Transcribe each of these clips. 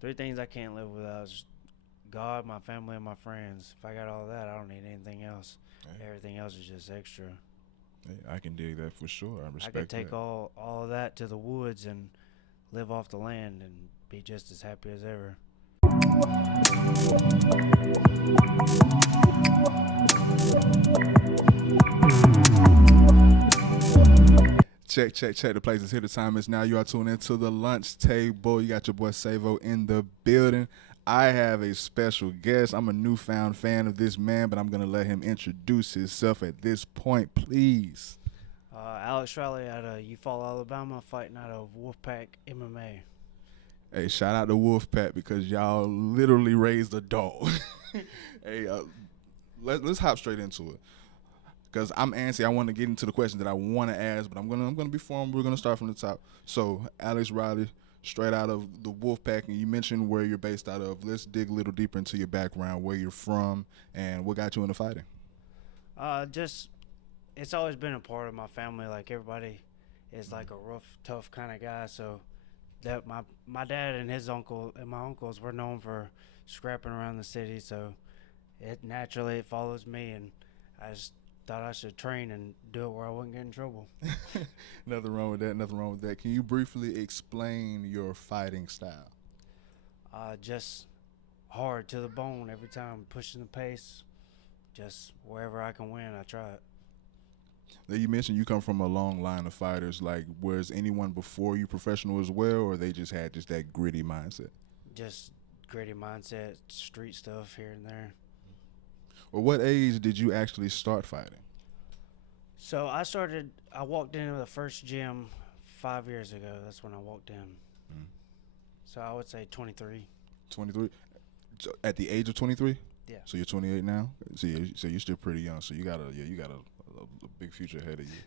Three things I can't live without is God, my family, and my friends. If I got all that, I don't need anything else. Hey, Everything else is just extra. hey, I can dig that for sure. I I could respect take that. all of that to the woods and live off the land and be just as happy as ever. Check, check, check. The place is here. The time is now. You are tuned into the lunch table. You got your boy Savo in the building. I have a special guest. I'm a newfound fan of this man, but I'm going to let him introduce himself at this point, please. Alex Riley out of Eufaula, Alabama, fighting out of Wolfpack MMA. Hey, shout out to Wolfpack because y'all literally raised a dog. hey, let's hop straight into it. Because I'm antsy. I want to get into the questions that I want to ask, but I'm gonna be formal. We're gonna start from the top. So, Alex Riley, straight out of the Wolfpack, and you mentioned where you're based out of. Let's dig a little deeper into your background, where you're from, and what got you into fighting. Just it's always been a part of my family. Like everybody is like a rough, tough kind of guy. So that my dad and his uncle and my uncles were known for scrapping around the city. So it follows me, and I just thought I should train and do it where I wouldn't get in trouble. Nothing wrong with that. Nothing wrong with that. Can you briefly explain your fighting style? Just hard to the bone every time, pushing the pace. Just wherever I can win, I try it. Now, you mentioned you come from a long line of fighters. Like, was anyone before you professional as well, or they just had just that gritty mindset? Just gritty mindset, street stuff here and there. Or what age did you actually start fighting? So I walked into the first gym 5 years ago. That's when I walked in. Mm. So I would say 23. 23. At the age of 23. Yeah. So you're 28 now. So you're still pretty young. So you got a big future ahead of you.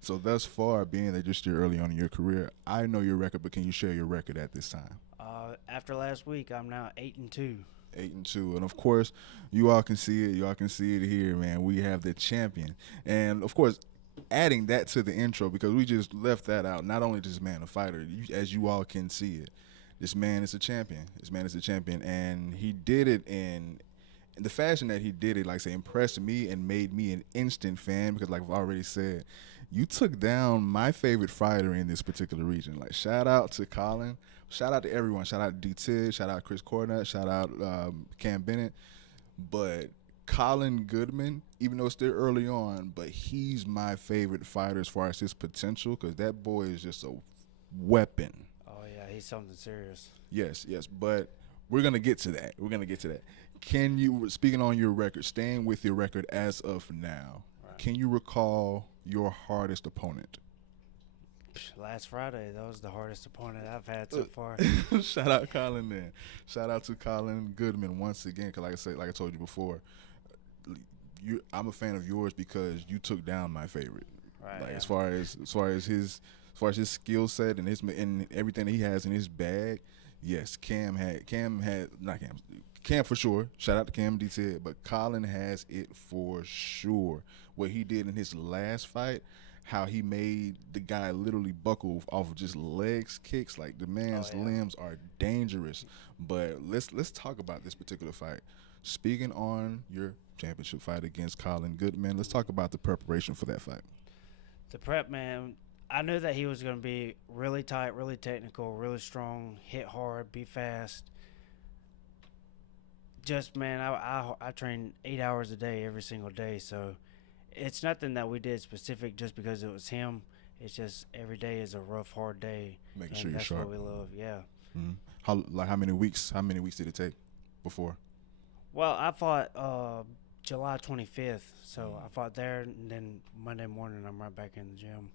So thus far, being that you're still early on in your career, I know your record, but can you share your record at this time? After last week, I'm now 8-2. 8-2, and of course, you all can see it. Y'all can see it here, man. We have the champion, and of course, adding that to the intro because we just left that out. Not only this man a fighter, as you all can see it, this man is a champion. This man is a champion, and he did it in the fashion that he did it. Like I say, impressed me and made me an instant fan because, like I've already said, you took down my favorite fighter in this particular region. Like, shout out to Colin. Shout out to everyone. Shout out to D-Tig. Shout out Chris Cornett. Shout out Cam Bennett. But Colin Goodman, even though it's still early on, but he's my favorite fighter as far as his potential because that boy is just a weapon. Oh, yeah, he's something serious. Yes, yes. But we're going to get to that. We're going to get to that. Can you, speaking on your record, staying with your record as of now, Right. Can you recall your hardest opponent? Last Friday, that was the hardest opponent I've had so far. Shout out Colin then. Shout out to Colin Goodman once again. Cause like I told you before, I'm a fan of yours because you took down my favorite. Right, Like yeah. as far as his skill set and everything that he has in his bag. Yes, Cam had not Cam for sure. Shout out to Cam D-Tig, but Colin has it for sure. What he did in his last fight, how he made the guy literally buckle off of just legs kicks. Like the man's limbs are dangerous. But let's talk about this particular fight. Speaking on your championship fight against Colin Goodman, let's talk about the preparation for that fight. The prep, man, I knew that he was going to be really tight, really technical, really strong, hit hard, be fast. Just, man, I train 8 hours a day every single day, so it's nothing that we did specific just because it was him. It's just every day is a rough, hard day. Making and sure you're that's sharp. what we love, yeah. Mm-hmm. How many weeks did it take before? Well, I fought July 25th, so I fought there, and then Monday morning I'm right back in the gym.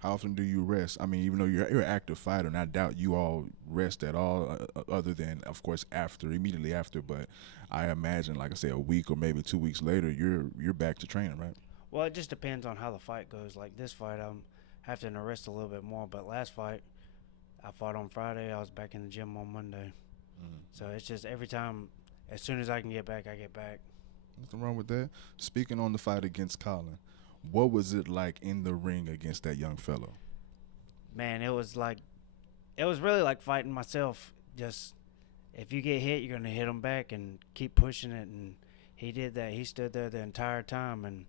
How often do you rest? I mean, even though you're an active fighter, and I doubt you all rest at all, other than, of course, immediately after. But I imagine, like I say, a week or maybe 2 weeks later, you're back to training, right? Well, it just depends on how the fight goes. Like this fight, I'm having to rest a little bit more. But last fight, I fought on Friday. I was back in the gym on Monday. So it's just every time, as soon as I can get back, I get back. Nothing wrong with that. Speaking on the fight against Colin, what was it like in the ring against that young fellow? Man, it was really like fighting myself. Just if you get hit, you're gonna hit him back and keep pushing it. And he did that. He stood there the entire time, and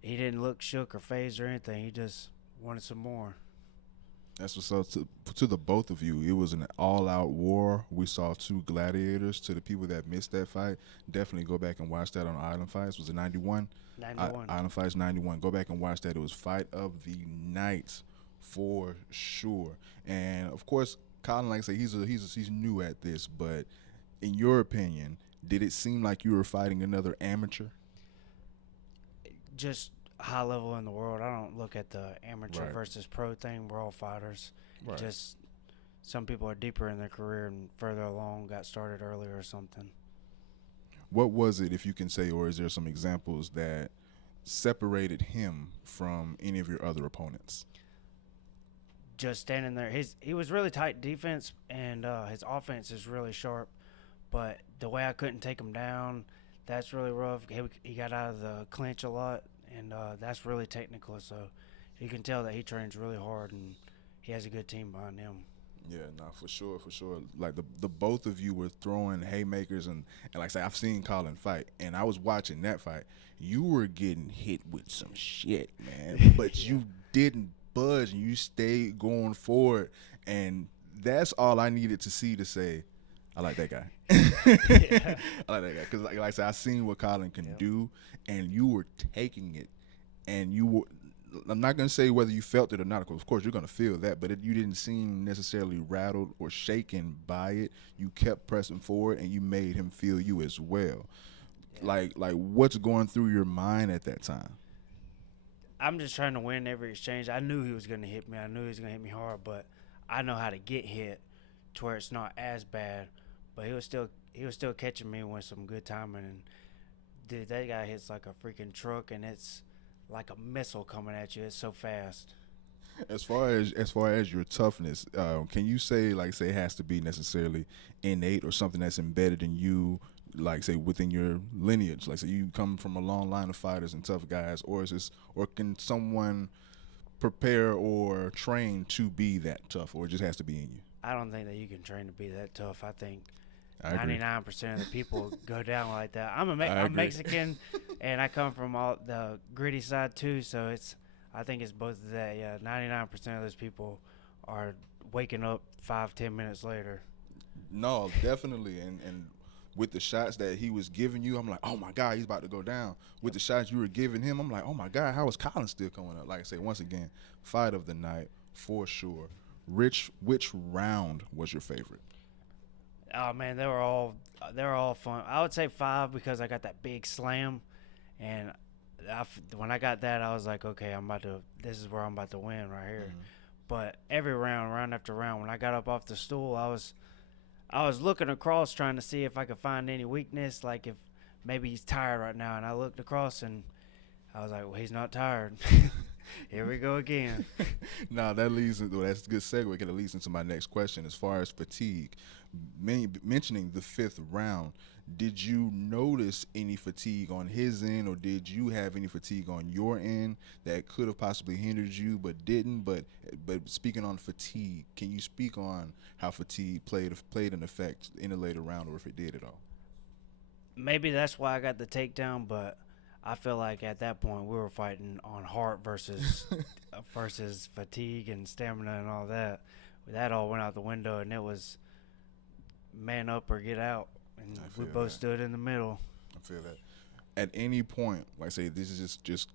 he didn't look shook or phased or anything. He just wanted some more. That's what's up to the both of you. It was an all-out war. We saw two gladiators. To the people that missed that fight, definitely go back and watch that on Island Fights. Was it 91? 91. Island Fights 91. Go back and watch that. It was fight of the night for sure. And of course, Colin, like I say, he's new at this. But in your opinion, did it seem like you were fighting another amateur? Just high level in the world. I don't look at the amateur Right. versus pro thing. We're all fighters. Right. Just some people are deeper in their career and further along, got started earlier or something. What was it, if you can say, or is there some examples that separated him from any of your other opponents? Just standing there. He was really tight defense, and his offense is really sharp. But the way I couldn't take him down, that's really rough. He got out of the clinch a lot, and that's really technical. So you can tell that he trains really hard, and he has a good team behind him. Yeah, no, for sure, for sure. Like the both of you were throwing haymakers, and like I say, I've seen Colin fight, and I was watching that fight. You were getting hit with some shit, man, but Yeah. you didn't budge, and you stayed going forward, and that's all I needed to see to say, I like that guy. Yeah. I like that guy because, like I said, I seen what Colin can Yep. do, and you were taking it, and you were. I'm not gonna say whether you felt it or not. Of course, you're gonna feel that, but you didn't seem necessarily rattled or shaken by it. You kept pressing forward, and you made him feel you as well. Yeah. Like what's going through your mind at that time? I'm just trying to win every exchange. I knew he was going to hit me. I knew he was going to hit me hard, but I know how to get hit to where it's not as bad. But he was still catching me with some good timing. And dude, that guy hits like a freaking truck, and it's like a missile coming at you. It's so fast. As far as your toughness, can you say, like, say it has to be necessarily innate or something that's embedded in you, like, say within your lineage, like say you come from a long line of fighters and tough guys, or is this, or can someone prepare or train to be that tough, or it just has to be in you? I don't think that you can train to be that tough. I think I agree. 99% of the people go down like that. I'm I I'm agree. Mexican, and I come from all the gritty side too. So I think it's both of that. Yeah, 99% of those people are waking up 5-10 minutes later. No, definitely, and with the shots that he was giving you, I'm like, oh my God, he's about to go down. With the shots you were giving him, I'm like, oh my God, how is Colin still coming up? Like I say, once again, fight of the night for sure. Rich, which round was your favorite? Oh man, they were all fun. I would say 5 because I got that big slam, and when I got that, I was like, okay, this is where I'm about to win right here. Mhm. But every round after round, when I got up off the stool, I was looking across trying to see if I could find any weakness, like if maybe he's tired right now. And I looked across and I was like, well, he's not tired. Here we go again. Now that leads into, well, that's a good segue. It leads into my next question. As far as fatigue, mentioning the fifth round, did you notice any fatigue on his end, or did you have any fatigue on your end that could have possibly hindered you but didn't? But speaking on fatigue, can you speak on how fatigue played an effect in the later round, or if it did at all? Maybe that's why I got the takedown, but I feel like at that point we were fighting on heart versus fatigue and stamina and all that. That all went out the window, and it was man up or get out, and I we feel both that. stood in the middle. I feel that. At any point, like I say, this is just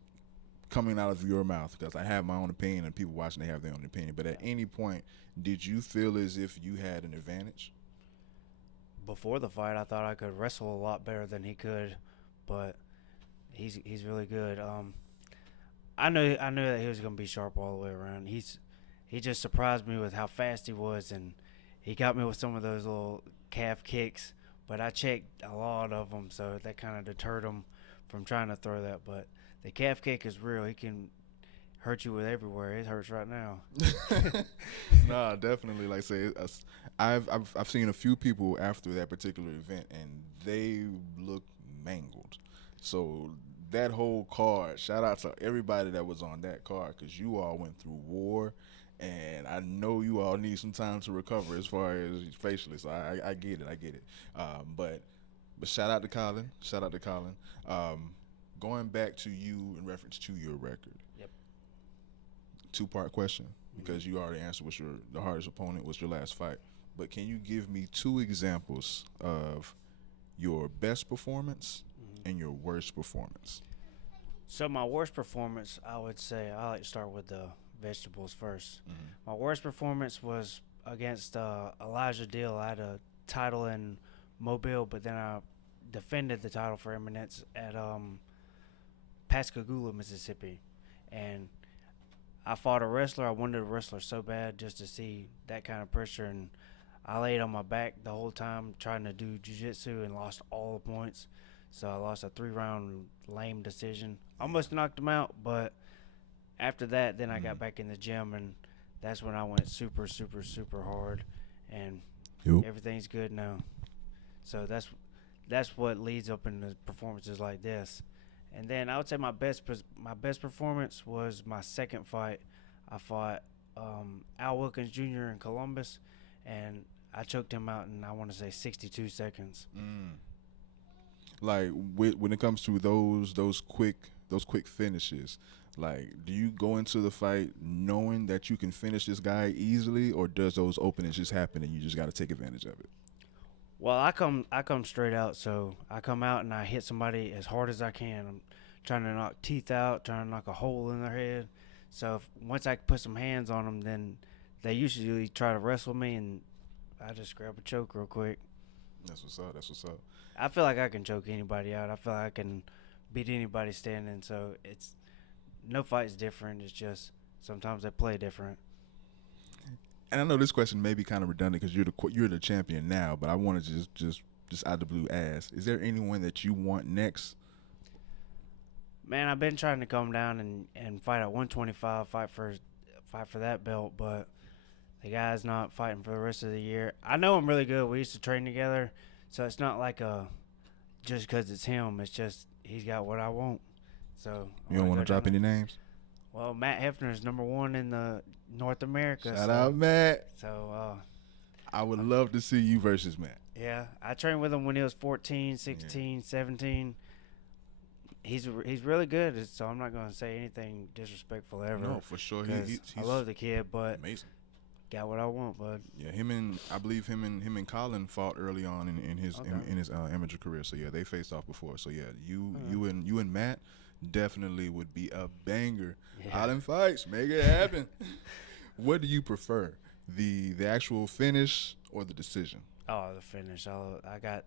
coming out of your mouth, because I have my own opinion and people watching, they have their own opinion. But at any point, did you feel as if you had an advantage? Before the fight, I thought I could wrestle a lot better than he could, but he's really good. I knew that he was gonna be sharp all the way around. He just surprised me with how fast he was, and he got me with some of those little calf kicks. But I checked a lot of them, so that kind of deterred him from trying to throw that. But the calf kick is real. He can hurt you with everywhere. It hurts right now. Nah, definitely. Like I say, I've seen a few people after that particular event, and they look mangled. So that whole card, shout out to everybody that was on that card, because you all went through war, and I know you all need some time to recover as far as facially. So I get it, I get it. But shout out to Colin. Shout out to Colin. Going back to you in reference to your record. Yep. Two-part question because you already answered what's the hardest opponent was your last fight. But can you give me two examples of your best performance and your worst performance? So my worst performance, I would say, I like to start with the vegetables 1st. My worst performance was against Elijah Deal. I had a title in Mobile, but then I defended the title for Eminence at Pascagoula, Mississippi, and I fought a wrestler. I wanted a wrestler so bad just to see that kind of pressure, and I laid on my back the whole time trying to do jiu-jitsu and lost all the points. So I lost a 3-round lame decision. Almost knocked him out, but after that, then I got back in the gym, and that's when I went super, super, super hard, and everything's good now. So that's what leads up into performances like this. And then I would say my best performance was my second fight. I fought Al Wilkins Jr. in Columbus, and I choked him out in, I want to say, 62 seconds. Like when it comes to those quick finishes, like do you go into the fight knowing that you can finish this guy easily, or does those openings just happen and you just got to take advantage of it? Well, I come straight out, so I come out and I hit somebody as hard as I can. I'm trying to knock teeth out, trying to knock a hole in their head. So once I put some hands on them, then they usually try to wrestle me, and I just grab a choke real quick. That's what's up. That's what's up. I feel like I can choke anybody out. I feel like I can beat anybody standing. So it's no fight's different. It's just sometimes they play different. And I know this question may be kind of redundant because you're the champion now, but I wanted to just out of the blue ask: is there anyone that you want next? Man, I've been trying to come down and fight at 125, fight for that belt, but the guy's not fighting for the rest of the year. I know I'm really good. We used to train together, so it's not like just because it's him. It's just he's got what I want. So you don't want to drop any names? Well, Matt Hefner is #1 in the North America. Shout out, Matt. So I would love to see you versus Matt. Yeah, I trained with him when he was 14, 16, 17. He's really good, so I'm not going to say anything disrespectful ever. No, for sure. I love the kid, but amazing. Got what I want, bud. Yeah, I believe him and Colin fought early on in his amateur career. So yeah, they faced off before. So yeah, you and Matt definitely would be a banger. Yeah. Island fights, make it happen. What do you prefer, the actual finish or the decision? Oh, the finish. I got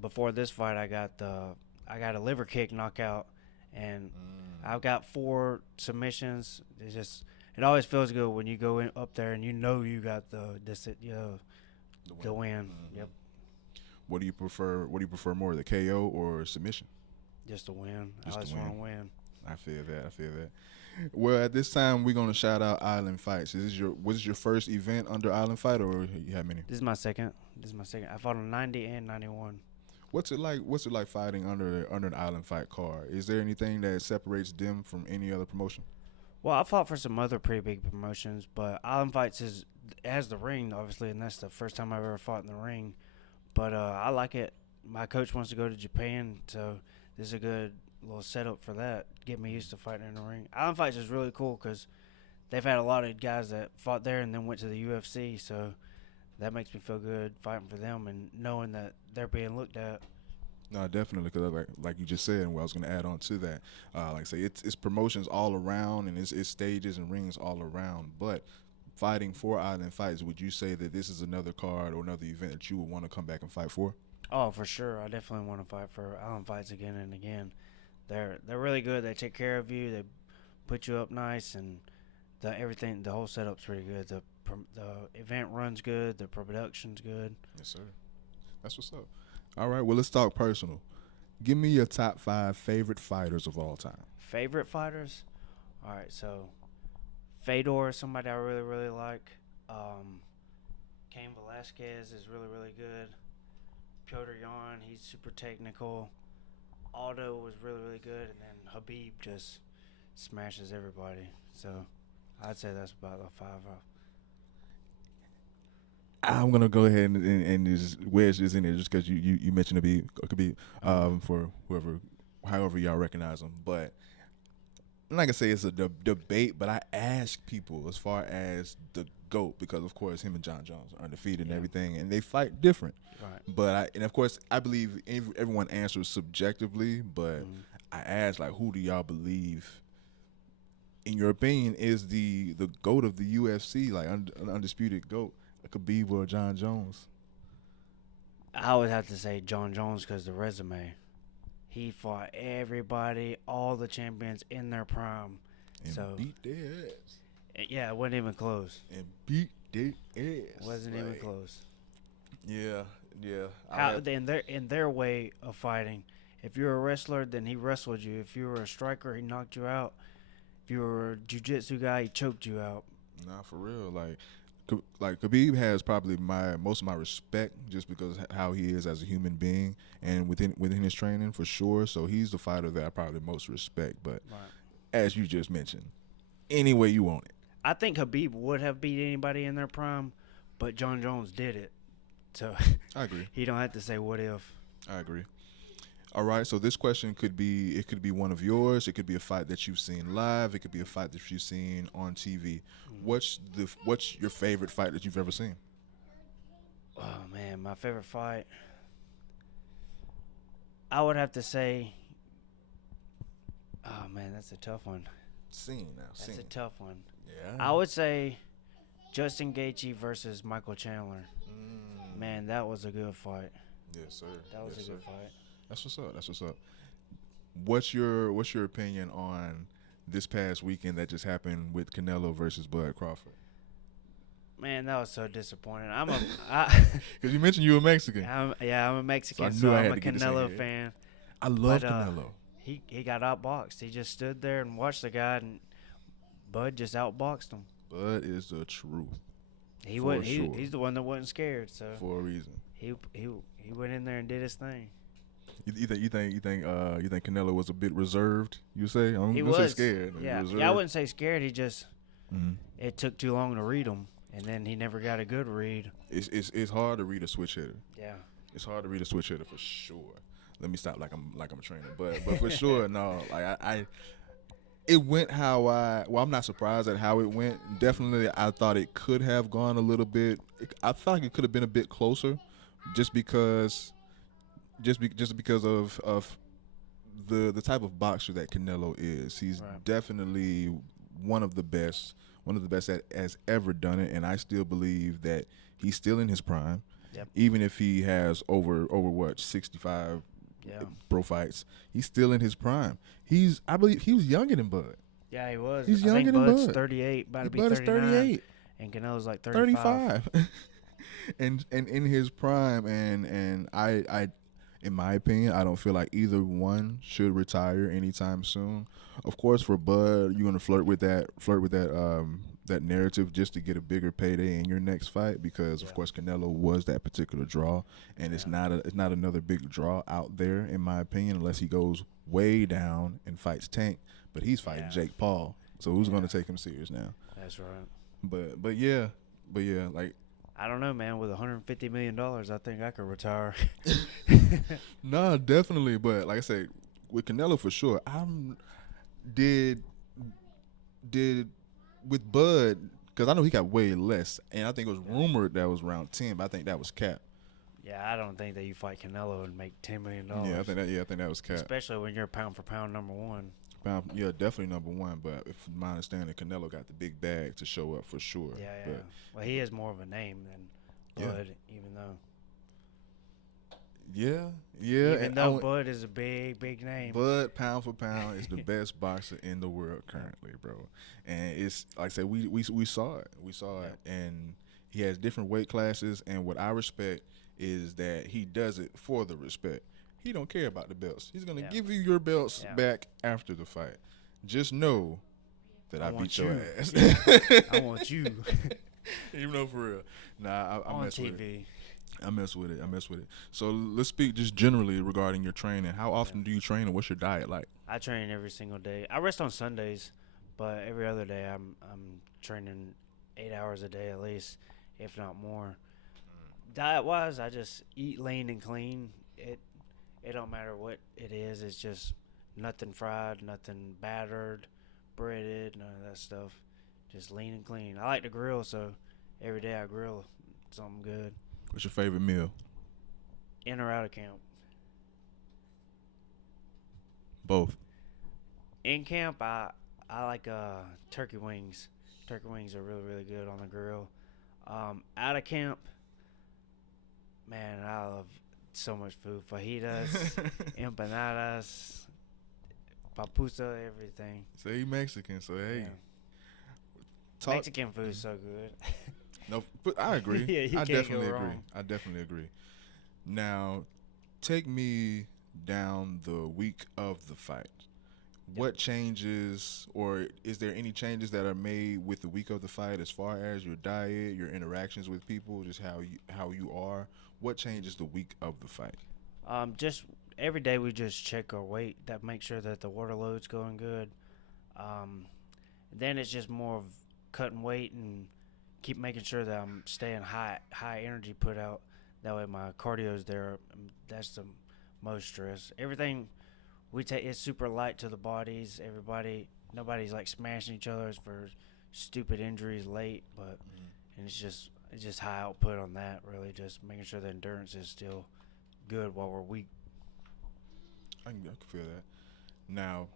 before this fight. I got a liver kick knockout, and I've got 4 submissions. It always feels good when you go in up there and you know you got the win. Yep. What do you prefer? What do you prefer more, the KO or submission? Just a win. I just want to win. I feel that. Well, at this time, we're gonna shout out Island Fights. Was this your first event under Island Fight, or you have many? This is my second. I fought on 90 and 91. What's it like fighting under an Island Fight card? Is there anything that separates them from any other promotion? Well, I fought for some other pretty big promotions, but Island Fights has the ring, obviously, and that's the first time I've ever fought in the ring. But I like it. My coach wants to go to Japan, so this is a good little setup for that. Get me used to fighting in the ring. Island Fights is really cool because they've had a lot of guys that fought there and then went to the UFC, so that makes me feel good fighting for them and knowing that they're being looked at. No, definitely, because like you just said, and what I was going to add on to that, like I say, it's promotions all around, and it's stages and rings all around. But fighting for Island Fights, would you say that this is another card or another event that you would want to come back and fight for? Oh, for sure. I definitely want to fight for Island Fights again and again. They're really good. They take care of you. They put you up nice, and the whole setup's pretty good. The event runs good. The production's good. Yes, sir. That's what's up. All right, well, let's talk personal. Give me your top 5 favorite fighters of all time. Favorite fighters? All right, so Fedor is somebody I really, really like. Cain Velasquez is really, really good. Piotr Yan, he's super technical. Aldo was really, really good. And then Habib just smashes everybody. So I'd say that's about a 5 out. I'm gonna go ahead and just wedge this in there just because you mentioned Khabib for however y'all recognize him. But I'm not gonna say it's a debate, but I ask people as far as the GOAT because of course him and John Jones are undefeated and everything, and they fight different. Right. But of course I believe everyone answers subjectively, but I ask like who do y'all believe? In your opinion, is the GOAT of the UFC like an undisputed GOAT? Khabib or John Jones? I would have to say John Jones because the resume. He fought everybody, all the champions in their prime. And so beat their ass. Yeah, it wasn't even close. And beat their ass. Wasn't even close. Yeah. In their way of fighting, if you're a wrestler, then he wrestled you. If you were a striker, he knocked you out. If you were a jiu-jitsu guy, he choked you out. Nah, for real. Like Khabib has probably most of my respect just because how he is as a human being and within his training for sure. So he's the fighter that I probably most respect. But as you just mentioned, any way you want it. I think Khabib would have beat anybody in their prime, but John Jones did it. So I agree. He don't have to say what if. I agree. All right, so this question could be one of yours. It could be a fight that you've seen live. It could be a fight that you've seen on TV. What's your favorite fight that you've ever seen? Oh man, my favorite fight. I would have to say. Oh man, that's a tough one. That's a tough one. Yeah. I would say Justin Gaethje versus Michael Chandler. Man, that was a good fight. Yes, sir. That was a good fight. That's what's up. What's your opinion on this past weekend that just happened with Canelo versus Bud Crawford? Man, that was so disappointing. Because you mentioned you were Mexican. I'm a Mexican, so I'm a Canelo fan. I love Canelo. He got outboxed. He just stood there and watched the guy, and Bud just outboxed him. Bud is the truth. He wasn't. He's the one that wasn't scared. So for a reason. He went in there and did his thing. You think Canelo was a bit reserved? You say he was say scared. Yeah, I wouldn't say scared. He just it took too long to read him, and then he never got a good read. It's hard to read a switch hitter. Yeah, it's hard to read a switch hitter for sure. Let me stop like I'm a trainer, but for sure no. Like it went how I'm not surprised at how it went. Definitely, I thought it could have gone a little bit. I thought like it could have been a bit closer, just because of the type of boxer that Canelo is. He's definitely one of the best that has ever done it, and I still believe that he's still in his prime. Yep. Even if he has over what 65 pro fights, he's still in his prime. I believe he was younger than Bud. Yeah, he was. He's younger than Bud's Bud. 38, about to be Bud 39. is 38. And Canelo's like 35. and in his prime, and I in my opinion, I don't feel like either one should retire anytime soon. Of course, for Bud, you're gonna flirt with that narrative just to get a bigger payday in your next fight, because of course Canelo was that particular draw, and it's not another big draw out there in my opinion, unless he goes way down and fights Tank. But he's fighting Jake Paul, so who's gonna take him serious now? That's right. But yeah, like. I don't know, man. With $150 million, I think I could retire. Nah, definitely. But like I said, with Canelo for sure. Did with Bud, because I know he got way less, and I think it was rumored that was around 10, but I think that was cap. Yeah, I don't think that you fight Canelo and make $10 million. Yeah, I think that was cap. Especially when you're pound for pound number one. Yeah, definitely number one. But if my understanding, Canelo got the big bag to show up for sure. Yeah. But, well, he has more of a name than Bud, even though. Yeah. Even though Bud is a big name. Bud, pound for pound, is the best boxer in the world currently, bro. And it's like I said, we saw it. We saw it, and he has different weight classes. And what I respect is that he does it for the respect. He don't care about the belts. He's gonna give you your belts back after the fight. Just know that I beat your ass. I want you. Even though for real. Nah, I on mess TV. with it. I mess with it. So let's speak just generally regarding your training. How often do you train, and what's your diet like? I train every single day. I rest on Sundays, but every other day I'm training 8 hours a day at least, if not more. Diet wise, I just eat lean and clean. It don't matter what it is. It's just nothing fried, nothing battered, breaded, none of that stuff. Just lean and clean. I like to grill, so every day I grill something good. What's your favorite meal? In or out of camp. Both. In camp, I like turkey wings. Turkey wings are really good on the grill. Out of camp, man, I love so much food. Fajitas, empanadas, papusa, everything. So he Mexican, so hey. Yeah. Talk, Mexican food is so good. no, but I agree. Yeah, you I can't go definitely agree. wrong. I definitely agree. Now, take me down the week of the fight. What changes, or is there any changes that are made with the week of the fight as far as your diet, your interactions with people, just how you are? What changes the week of the fight? Just every day we just check our weight, that make sure that the water load's going good. Um, then it's just more of cutting weight and keep making sure that I'm staying high energy put out. That way my cardio's there. That's the most stress. Everything we take is super light to the bodies. Nobody's like smashing each other for stupid injuries late, but and it's just high output on that. Really, just making sure the endurance is still good while we're weak. I can feel that. Now,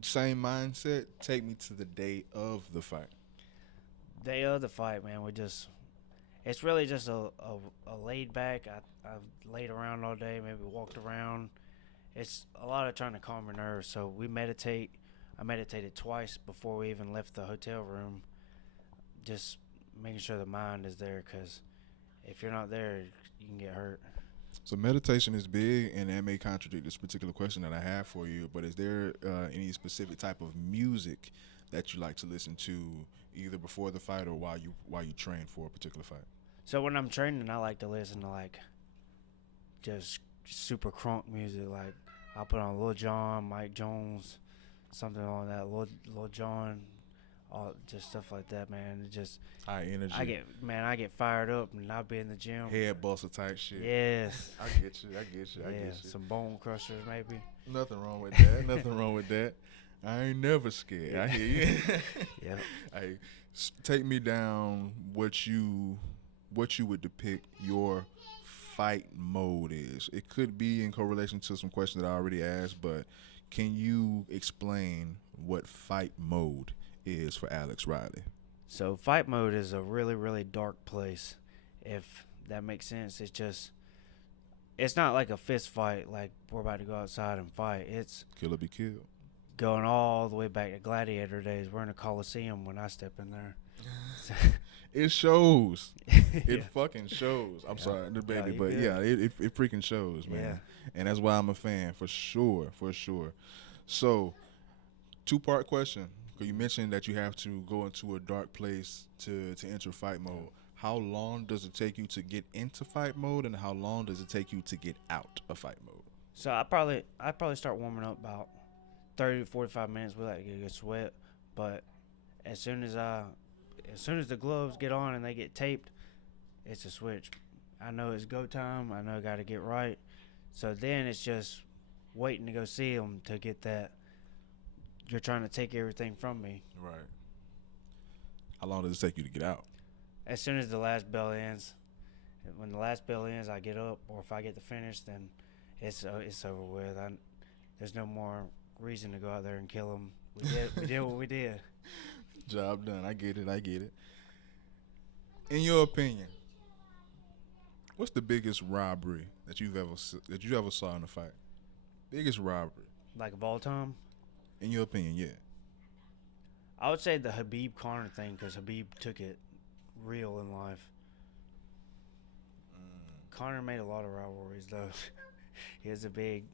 same mindset. Take me to the day of the fight. Day of the fight, man, it's really just a laid back. I've laid around all day, maybe walked around. It's a lot of trying to calm your nerves. So we meditate. I meditated twice before we even left the hotel room. Just making sure the mind is there, because if you're not there, you can get hurt. So meditation is big, and that may contradict this particular question that I have for you. But is there any specific type of music that you like to listen to, either before the fight or while you train for a particular fight? So when I'm training, I like to listen to like just super crunk music. Like I'll put on Lil Jon, Mike Jones, something on that. Lil Jon, all just stuff like that, man. It just High energy. I get fired up and I'll be in the gym. Head buster type shit. Yes. I get you. Yeah, some bone crushers maybe. Nothing wrong with that. Nothing wrong with that. I ain't never scared. I hear you. Yeah. Hey, take me down what you would depict your fight mode is. It could be in correlation to some questions that I already asked, but can you explain what fight mode is for Alex Riley? So fight mode is a really dark place, if that makes sense. It's not like a fist fight, like we're about to go outside and fight. It's Kill or be killed. going all the way back to gladiator days. We're in a coliseum when I step in there. It shows. Yeah. It fucking shows. I'm sorry, the baby, you but good. yeah, it freaking shows, man. Yeah. And that's why I'm a fan, for sure. So, two-part question. 'Cause you mentioned that you have to go into a dark place to enter fight mode. How long does it take you to get into fight mode, and how long does it take you to get out of fight mode? So I probably start warming up about 30 to 45 minutes without getting a good sweat, but as soon as the gloves get on and they get taped, it's a switch. I know it's go time. I know I got to get right. So then it's just waiting to go see them to get that. You're trying to take everything from me. Right. How long does it take you to get out? As soon as the last bell ends. When the last bell ends, I get up, or if I get the finish, then it's over with. There's no more reason to go out there and kill them. We did what we did. Job done. I get it. In your opinion, what's the biggest robbery that you ever saw in a fight? Biggest robbery. Like of all time? In your opinion, yeah. I would say the Habib Conor thing, because Habib took it real in life. Conor made a lot of rivalries, though. He was a big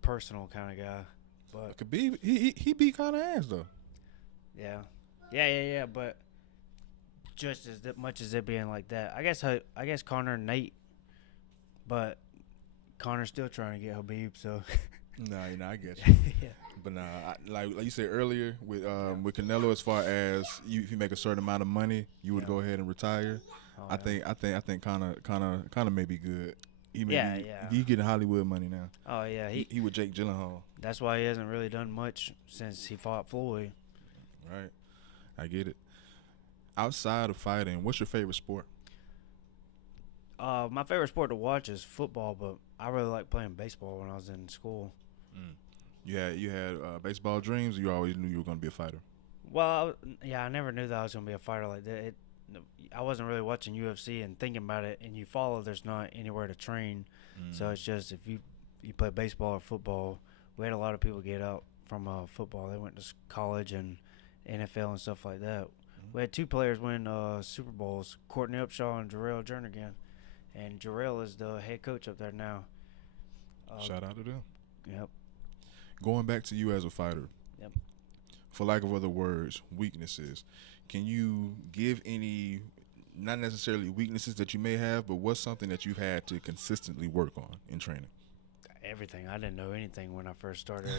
personal kind of guy. But Khabib, he beat Conor ass though. Yeah. But just as much as it being like that, I guess Conor and Nate, but Conor's still trying to get Habib. So No, you know, I get you. Yeah. But nah, like you said earlier with Canelo, as far as if you make a certain amount of money, you would Yeah. go ahead and retire. Oh I think kind of may be good. He may yeah. be Yeah. he getting Hollywood money now. Oh yeah. He with Jake Gyllenhaal, That's why he hasn't really done much since he fought Floyd. right? I get it. Outside of fighting, what's your favorite sport? My favorite sport to watch is football, but I really like playing baseball when I was in school. Mm. You had baseball dreams. Or you always knew you were going to be a fighter. Well, yeah, I never knew that I was gonna be a fighter like that. I wasn't really watching UFC and thinking about it. And you follow, there's not anywhere to train, so it's just if you play baseball or football. We had a lot of people get out from football. They went to college and NFL and stuff like that. We had two players win Super Bowls: Courtney Upshaw and Jarrell Jernigan. And Jarrell is the head coach up there now. Shout out to them. Yep. Going back to you as a fighter. Yep. For lack of other words, weaknesses. Can you give any, not necessarily weaknesses that you may have, but what's something that you've had to consistently work on in training? Everything. I didn't know anything when I first started.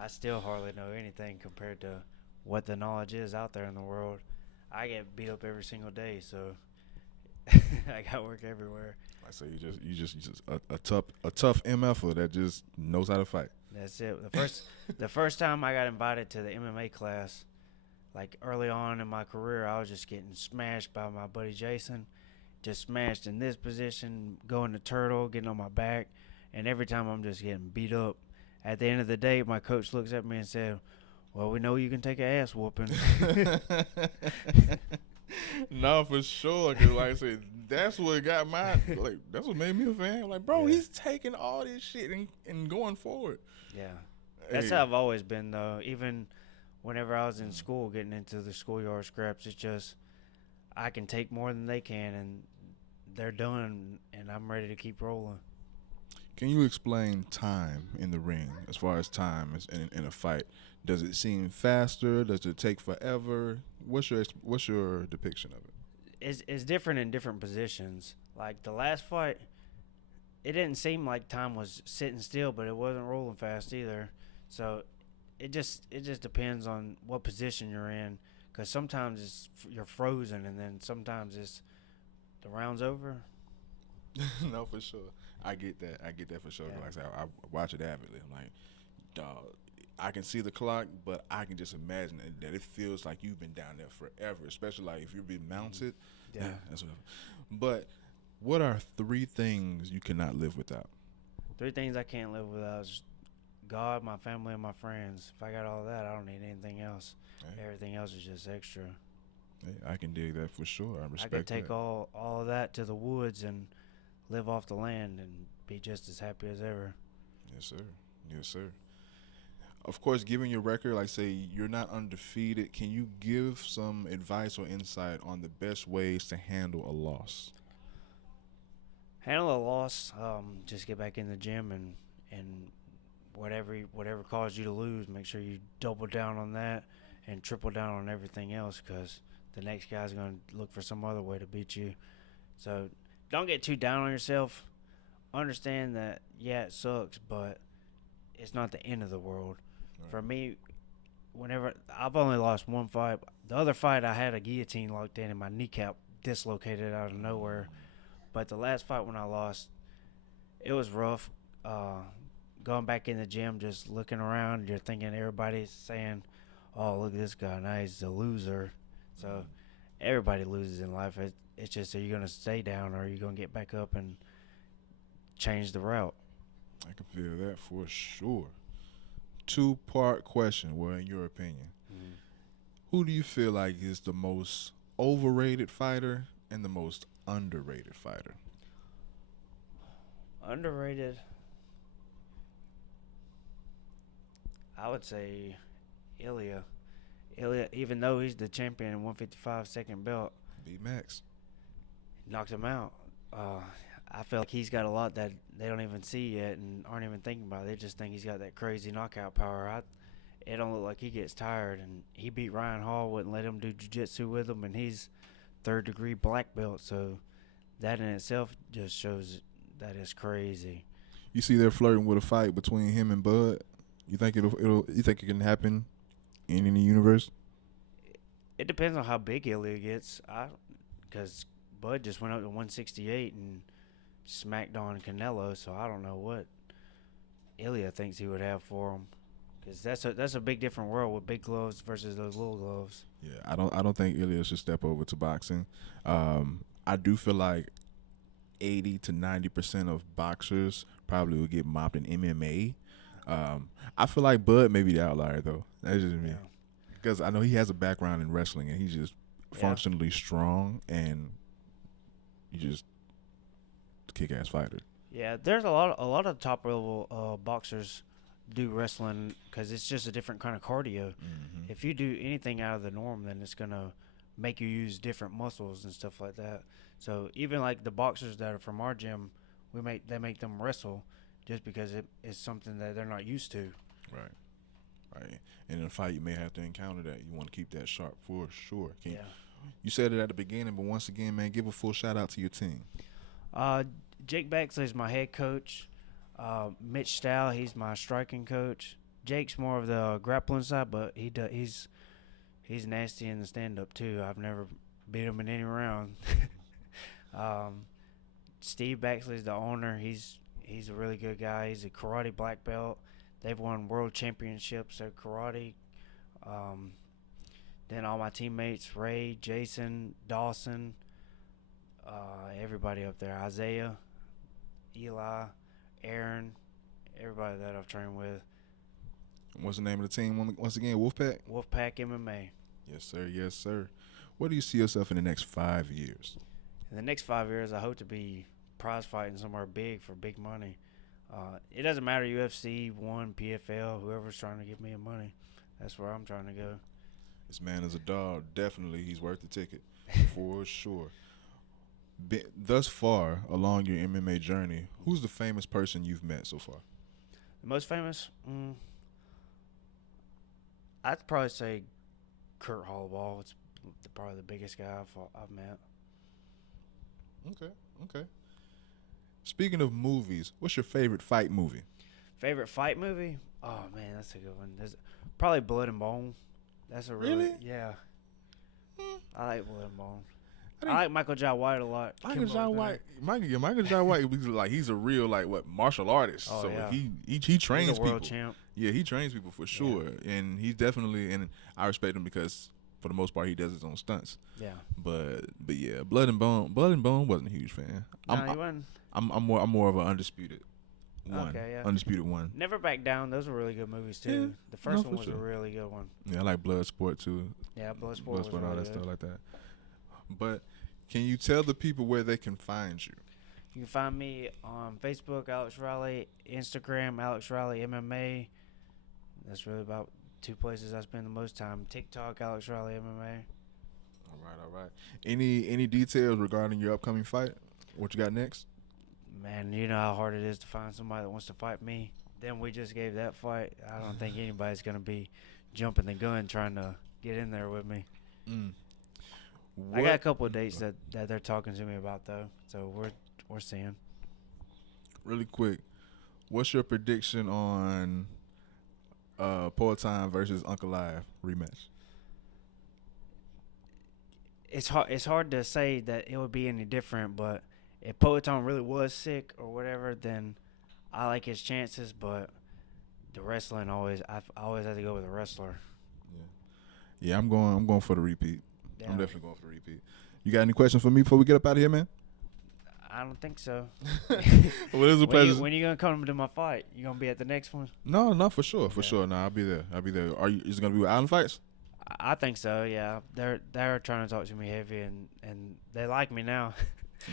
I still hardly know anything compared to what the knowledge is out there in the world. I get beat up every single day, so I got work everywhere. I say you just a tough MFer that just knows how to fight. That's it. The first time I got invited to the MMA class, like early on in my career, I was just getting smashed by my buddy Jason. Just smashed in this position, going to turtle, getting on my back, and every time I'm just getting beat up. At the end of the day, my coach looks at me and said, "Well, we know you can take an ass whooping." No, for sure. Cause like I said, that's what got that's what made me a fan. Like, bro, Yeah. he's taking all this shit and going forward. Yeah. That's Hey. how I've always been, though. Even whenever I was in school, getting into the schoolyard scraps, it's just I can take more than they can, and they're done, and I'm ready to keep rolling. Can you explain time in the ring as far as time in a fight? Does it seem faster? Does it take forever? What's your depiction of it? It's different in different positions. Like the last fight, it didn't seem like time was sitting still, but it wasn't rolling fast either. So it just depends on what position you're in, because sometimes you're frozen, and then sometimes it's the round's over. No, for sure. I get that. I get that for sure. Yeah. Like I said, I watch it avidly. I'm like, dog, I can see the clock, but I can just imagine that it feels like you've been down there forever, especially like if you're being mounted. Yeah. That's what. But what are three things you cannot live without? Three things I can't live without is God, my family, and my friends. If I got all that, I don't need anything else. Hey, Everything else is just extra. hey, I can dig that for sure. I I respect could take that. all of that to the woods and live off the land and be just as happy as ever. Yes, sir. Yes, sir. Of course, given your record, like say you're not undefeated, can you give some advice or insight on the best ways to handle a loss? Handle a loss. Just get back in the gym and whatever caused you to lose, make sure you double down on that and triple down on everything else, because the next guy's going to look for some other way to beat you. So don't get too down on yourself. Understand that, yeah, it sucks, but it's not the end of the world. Right. For me, whenever I've only lost one fight, the other fight I had a guillotine locked in and my kneecap dislocated out of nowhere. But the last fight when I lost, it was rough. Going back in the gym, just looking around, you're thinking everybody's saying, "Oh, look at this guy, now he's a loser." So everybody loses in life. It's just, are you going to stay down, or are you going to get back up and change the route? I can feel that for sure. Two-part question. Well, in your opinion, who do you feel like is the most overrated fighter and the most underrated fighter? Underrated, I would say Ilya. Ilya, even though he's the champion in 155 second belt, B Max. knocked him out. I feel like he's got a lot that they don't even see yet and aren't even thinking about. They just think he's got that crazy knockout power. It don't look like he gets tired, and he beat Ryan Hall, wouldn't let him do jiu-jitsu with him, and he's third-degree black belt. So that in itself just shows that is crazy. You see, they're flirting with a fight between him and Bud. You think you think it can happen in any universe? It depends on how big Ilya gets. Because Bud just went up to 168 and smacked on Canelo, so I don't know what Ilya thinks he would have for him. Because that's a big different world with big gloves versus those little gloves. Yeah, I don't think Ilya should step over to boxing. I do feel like 80 to 90% of boxers probably would get mopped in MMA. I feel like Bud may be the outlier though. That's just me. Yeah. Because I know he has a background in wrestling and he's just Yeah. functionally strong and he's just a kick-ass fighter. Yeah, there's a lot of top level boxers do wrestling because it's just a different kind of cardio. Mm-hmm. If you do anything out of the norm, then it's gonna make you use different muscles and stuff like that. So even like the boxers that are from our gym, they make them wrestle just because it's something that they're not used to. Right. Right. And in a fight, you may have to encounter that. You want to keep that sharp for sure. Yeah. You said it at the beginning, but once again, man, give a full shout out to your team. Jake Baxley is my head coach. Mitch Stow, he's my striking coach. Jake's more of the grappling side, but he's nasty in the stand up too. I've never beat him in any round. Steve Baxley's the owner. He's a really good guy. He's a karate black belt. They've won world championships at karate. Then all my teammates, Ray, Jason, Dawson, everybody up there, Isaiah, Eli, Aaron, everybody that I've trained with. What's the name of the team? Once again, Wolfpack? Wolfpack MMA. Yes, sir. Yes, sir. Where do you see yourself in the next 5 years? In the next 5 years, I hope to be prize fighting somewhere big for big money. It doesn't matter, UFC, ONE, PFL, whoever's trying to give me money. That's where I'm trying to go. This man is a dog. Definitely, he's worth the ticket for sure. Thus far along your MMA journey, who's the famous person you've met so far? The most famous? I'd probably say Kurt Holloway. It's probably the biggest guy I've met. Okay. Speaking of movies, what's your favorite fight movie? Favorite fight movie? Oh man, that's a good one. There's probably Blood and Bone. That's a really? Yeah. I like Blood and Bone. I like Michael Jai White a lot. Michael Jai White, he's a real martial artist. Oh, so yeah. he trains He's a world people. champ. Yeah, he trains people for sure, and he's definitely, and I respect him because for the most part he does his own stunts. Yeah. But yeah, Blood and Bone wasn't a huge fan. No, he wasn't. I'm more of an undisputed one. Okay, yeah. Undisputed one. Never Back Down. Those were really good movies too. Yeah, The first one was sure. a really good one. Yeah, I like Bloodsport too. Yeah, Bloodsport was all really that good. stuff like that. But can you tell the people where they can find you? You can find me on Facebook, Alex Riley, Instagram, Alex Riley MMA. That's really about two places I spend the most time. TikTok, Alex Riley MMA. All right. Any details regarding your upcoming fight? What you got next? Man, you know how hard it is to find somebody that wants to fight me. Then we just gave that fight. I don't think anybody's going to be jumping the gun trying to get in there with me. I got a couple of dates that they're talking to me about, though. So we're seeing. Really quick, what's your prediction on Poetine versus Uncle Live rematch? It's hard to say that it would be any different, but if Poetine really was sick or whatever, then I like his chances. But the wrestling I always have to go with a wrestler. Yeah, I'm going for the repeat. Yeah. I'm definitely going for the repeat. You got any questions for me before we get up out of here, man? I don't think so. Well, it was a pleasure. When you gonna come to my fight? You gonna be at the next one? No, for sure. No, I'll be there. Is it gonna be with Island Fights? I think so. Yeah, they're trying to talk to me heavy, and they like me now.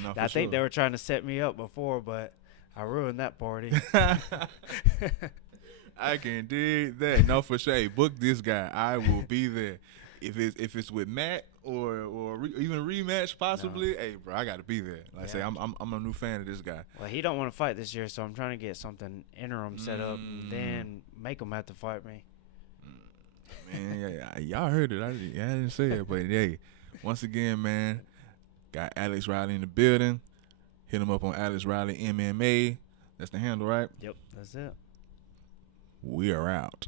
No, I think they were trying to set me up before, but I ruined that party. I can dig that. No, for sure. Hey, book this guy. I will be there. If it's with Matt or even a rematch possibly, hey bro, I gotta be there. Like I say, I'm a new fan of this guy. Well, he don't want to fight this year, so I'm trying to get something interim set up, and then make him have to fight me. Man, y'all heard it. I didn't say it, but hey, once again, man, got Alex Riley in the building. Hit him up on Alex Riley MMA. That's the handle, right? Yep, that's it. We are out.